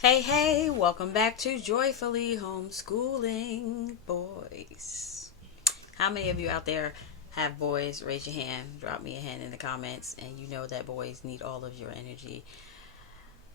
Hey, welcome back to Joyfully Homeschooling Boys. How many of you out there have boys? Raise your hand, drop me a hand in the comments, and you know that boys need all of your energy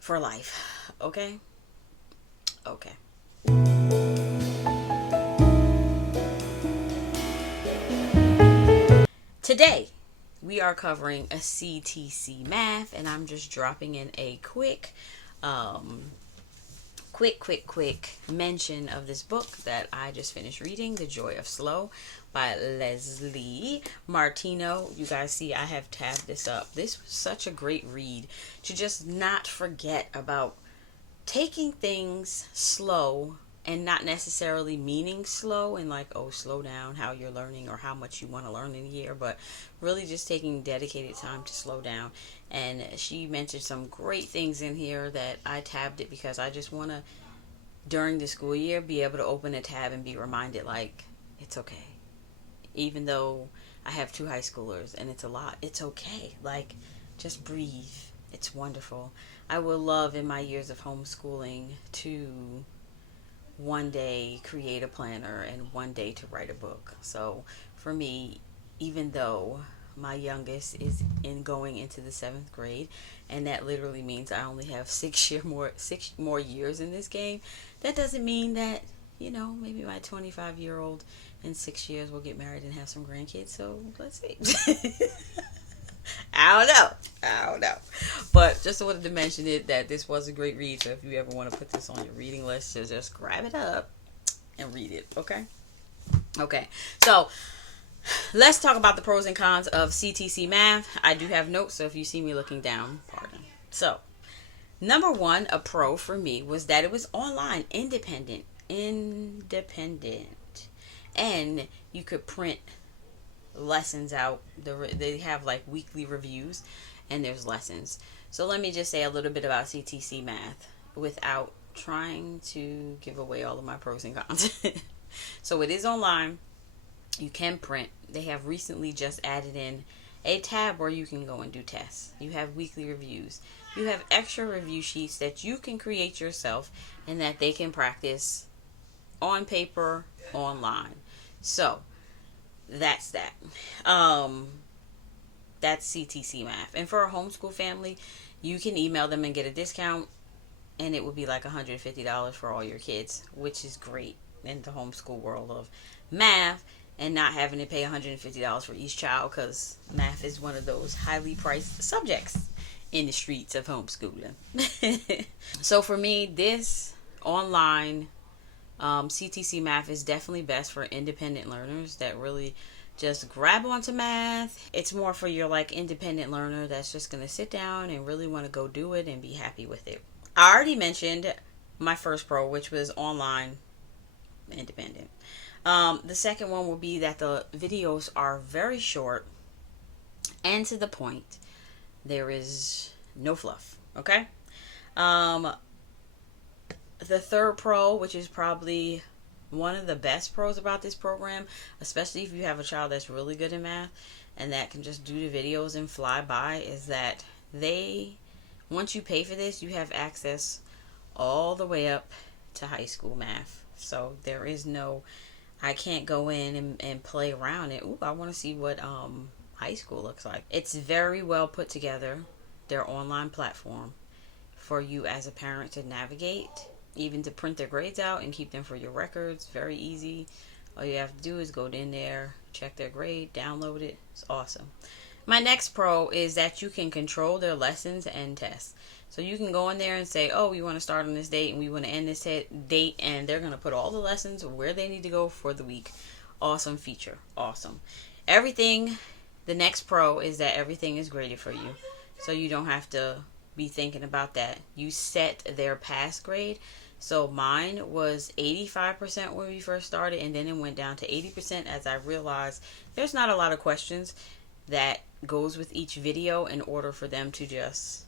for life. Okay? Okay. Today, we are covering a CTC Math, and I'm just dropping in a quick mention of this book that I just finished reading, The Joy of Slow by Leslie Martino. You guys see I have tabbed this up. This was such a great read to just not forget about taking things slow and not necessarily meaning slow and like, oh, slow down how you're learning or how much you want to learn in a year, but really just taking dedicated time to slow down. And she mentioned some great things in here that I tabbed it because I just want to, during the school year, be able to open a tab and be reminded, like, it's okay. Even though I have two high schoolers and it's a lot, it's okay. Like, just breathe. It's wonderful. I would love in my years of homeschooling to one day create a planner and one day to write a book. So for me, even though my youngest is going into the 7th grade, and that literally means I only have 6 more years in this game, that doesn't mean that, maybe my 25-year-old in 6 years will get married and have some grandkids. So let's see. I don't know. But just wanted to mention it, that this was a great read. So if you ever want to put this on your reading list, just grab it up and read it. Okay. So let's talk about the pros and cons of CTC Math. I do have notes, so if you see me looking down, pardon. So number one, a pro for me was that it was online, independent, and you could print lessons out. They have like weekly reviews and there's lessons. So let me just say a little bit about CTC Math without trying to give away all of my pros and cons. So it is online. You can print. They have recently just added in a tab where you can go and do tests. You have weekly reviews. You have extra review sheets that you can create yourself and that they can practice on paper, online. So that's that. That's CTC Math. And for a homeschool family, you can email them and get a discount, and it would be like $150 for all your kids, which is great in the homeschool world of math, and not having to pay $150 for each child, because math is one of those highly priced subjects in the streets of homeschooling. So for me, this online CTC Math is definitely best for independent learners that really just grab onto math. It's more for your like independent learner that's just going to sit down and really want to go do it and be happy with it. I already mentioned my first pro, which was online, independent. The second one will be that the videos are very short and to the point. There is no fluff. Okay. The third pro, which is probably one of the best pros about this program, especially if you have a child that's really good in math and that can just do the videos and fly by, is that once you pay for this, you have access all the way up to high school math. So there is no, I can't go in and play around it. Ooh, I want to see what high school looks like. It's very well put together, their online platform, for you as a parent to navigate, even to print their grades out and keep them for your records. Very easy. All you have to do is go in there, check their grade, download it. It's awesome. My next pro is that you can control their lessons and tests. So you can go in there and say, oh, we want to start on this date and we want to end this date, and they're going to put all the lessons where they need to go for the week. Awesome feature. Awesome. Everything, the next pro is that everything is graded for you. So you don't have to be thinking about that. You set their pass grade. So mine was 85% when we first started, and then it went down to 80% as I realized there's not a lot of questions that goes with each video in order for them to just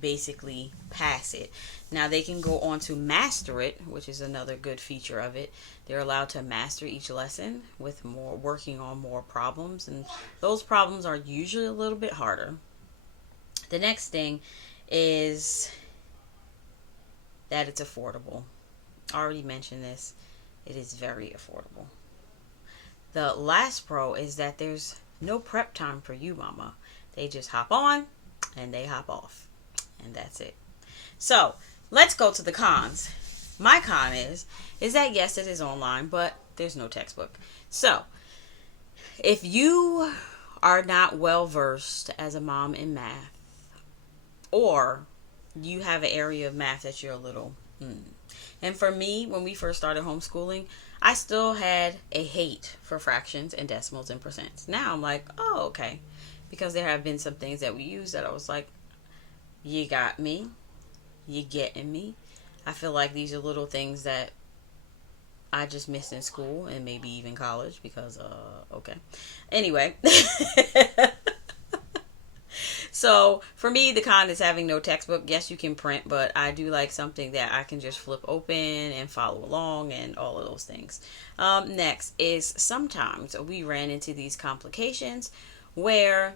basically pass it. Now they can go on to master it, which is another good feature of it. They're allowed to master each lesson with working on more problems, and those problems are usually a little bit harder. The next thing is that it's affordable. I already mentioned this. It is very affordable. The last pro is that there's no prep time for you, mama. They just hop on and they hop off. And that's it. So, let's go to the cons. My con is that yes, it is online, but there's no textbook. So, if you are not well versed as a mom in math, or you have an area of math that you're a little and for me, when we first started homeschooling, I still had a hate for fractions and decimals and percents. Now I'm like, oh, okay, because there have been some things that we use that I was like, you got me, you getting me. I feel like these are little things that I just missed in school and maybe even college because, okay. Anyway. So, for me, the con is having no textbook. Yes, you can print, but I do like something that I can just flip open and follow along and all of those things. Next is sometimes we ran into these complications where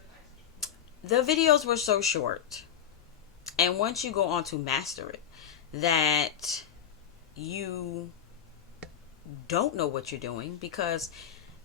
the videos were so short. And once you go on to master it, that you don't know what you're doing because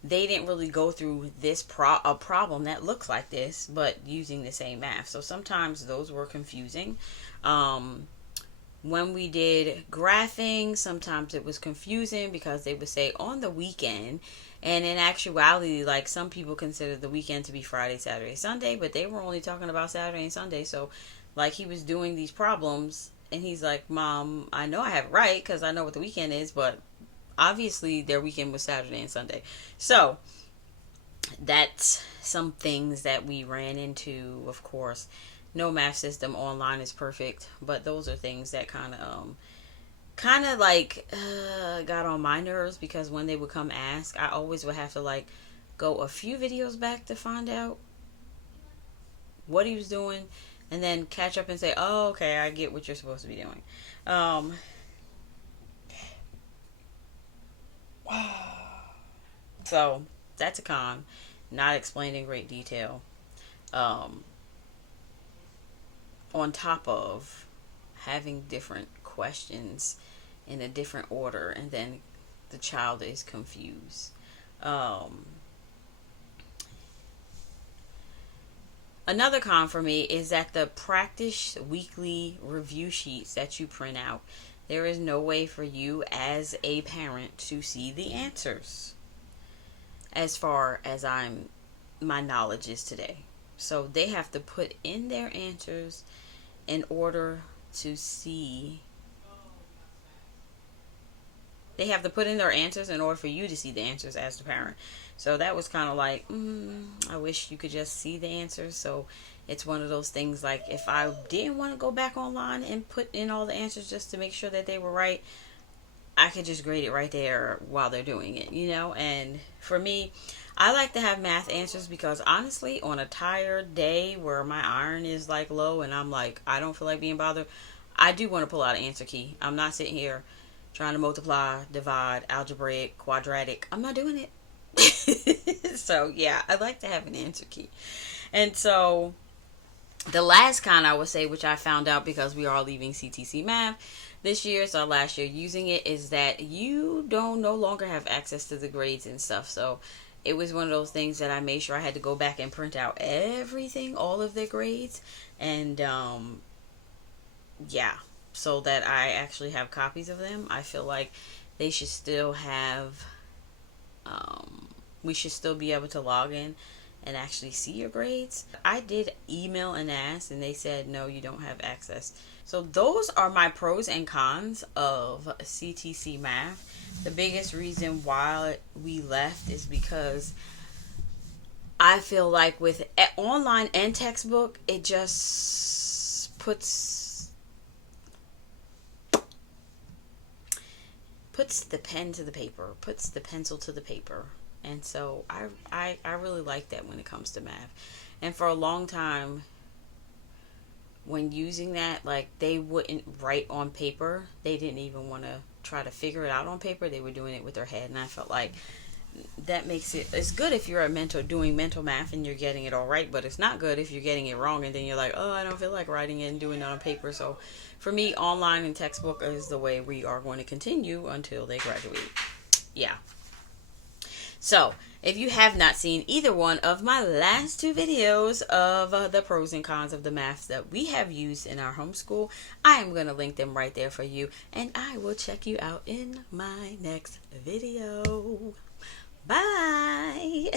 they didn't really go through this a problem that looks like this, but using the same math. So sometimes those were confusing. When we did graphing, sometimes it was confusing because they would say on the weekend, and in actuality, like some people consider the weekend to be Friday, Saturday, Sunday, but they were only talking about Saturday and Sunday. So like he was doing these problems and he's like, Mom, I know I have it right because I know what the weekend is, but obviously their weekend was Saturday and Sunday. So that's some things that we ran into. Of course, no math system online is perfect, but those are things that kind of like got on my nerves because when they would come ask, I always would have to like go a few videos back to find out what he was doing and then catch up and say, oh, okay, I get what you're supposed to be doing. So that's a con. Not explained in great detail. On top of having different questions in a different order, and then the child is confused. Another con for me is that the practice weekly review sheets that you print out, there is no way for you as a parent to see the answers as far as my knowledge is today. So they have to put in their answers in order to see. They have to put in their answers in order for you to see the answers as the parent. So that was kind of like, I wish you could just see the answers. So it's one of those things like if I didn't want to go back online and put in all the answers just to make sure that they were right, I could just grade it right there while they're doing it, you know? And for me, I like to have math answers because honestly, on a tired day where my iron is like low and I'm like, I don't feel like being bothered, I do want to pull out an answer key. I'm not sitting here trying to multiply, divide, algebraic, quadratic. I'm not doing it. So yeah, I like to have an answer key. And so the last con I would say, which I found out because we are leaving CTC MATH this year, it's our last year using it, is that you no longer have access to the grades and stuff. So it was one of those things that I made sure I had to go back and print out everything, all of their grades, and yeah, so that I actually have copies of them. I feel like they should still have we should still be able to log in and actually see your grades. I did email and ask, and they said, no, you don't have access. So those are my pros and cons of CTC MATH. The biggest reason why we left is because I feel like with online and textbook, it just puts the pen to the paper, puts the pencil to the paper. And so I really like that when it comes to math. And for a long time, when using that, like they wouldn't write on paper. They didn't even want to try to figure it out on paper. They were doing it with their head. And I felt like that makes it's good if you're doing mental math and you're getting it all right, but it's not good if you're getting it wrong and then you're like, oh, I don't feel like writing it and doing it on paper. So for me, online and textbook is the way we are going to continue until they graduate. Yeah. So, if you have not seen either one of my last two videos of the pros and cons of the maths that we have used in our homeschool, I am going to link them right there for you. And I will check you out in my next video. Bye!